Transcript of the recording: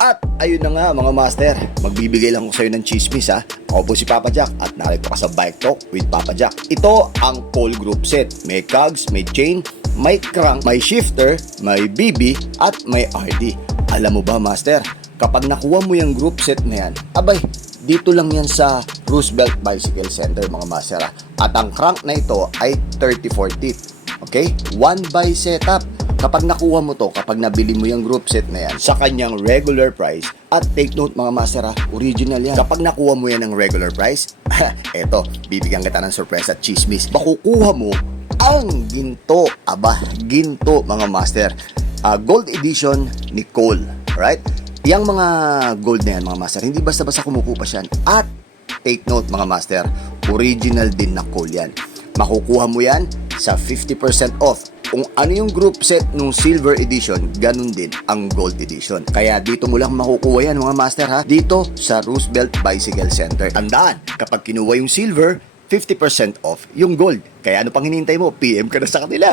At ayun na nga mga master, magbibigay lang ko sa iyo ng chismis ha. Ako po si Papa Jack at narito ka sa Bike Talk with Papa Jack. Ito ang pole group set. May cogs, may chain, may crank, may shifter, may BB at may RD. Alam mo ba master, kapag nakuha mo yung group set na yan, abay, dito lang yan sa Roosevelt Bicycle Center mga master ha. At ang crank na ito ay 34 teeth. Okay? 1 by setup. Kapag nakuha mo to, kapag nabili mo yung group set na yan sa kanyang regular price, at take note mga master ha, original yan. Kapag nakuha mo yan ng regular price, eto, bibigyan kita ng surprise at chismis. Makukuha mo ang ginto. Aba, ginto mga master. Gold edition ni Cole. Alright? Yang mga gold na yan mga master, hindi basta-basta kumukupas yan. At take note mga master, original din na Cole yan. Makukuha mo yan sa 50% off. Kung ano yung group set nung silver edition, ganun din ang gold edition. Kaya dito mo lang makukuha yan mga master ha, dito sa Roosevelt Bicycle Center. Tandaan, kapag kinuha yung silver, 50% off yung gold. Kaya ano pang hinihintay mo? PM ka na sa kanila!